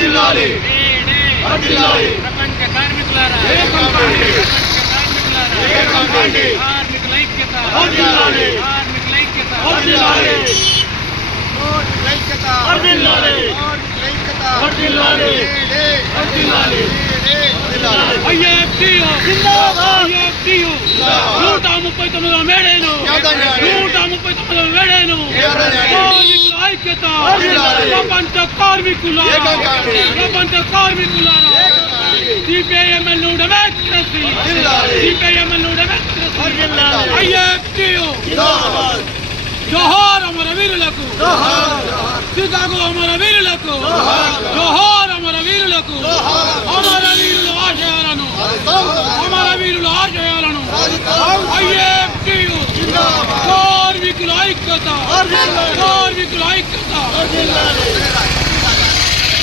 వర్ధిల్లాలి వర్ధిల్లాలి ప్రపంచ కార్మికులారా ఏకం కాండి ఏకం కాండి కార్మికుల ఐక్యత వర్ధిల్లాలి కార్మికుల ఐక్యత వర్ధిల్లాలి వర్ధిల్లాలి వర్ధిల్లాలి వర్ధిల్లాలి ఐఎఫ్టియు జిందాబాద్ ఐఎఫ్టియు 139వ మేడేను 139వ మేడేను కార్మికుల ఐక్యత ప్రపంచ కార్మికుల ప్రపంచ కార్మికులారా CPIML democracy CPIML democracy IFTU జోహార్ అమర వీరులకు చికాగో అమర వీరులకు జోహార్ అమర వీరులకు అమర వీరుల ఆశయాలను ఐఎఫ్టియు కార్మికుల ఐక్యత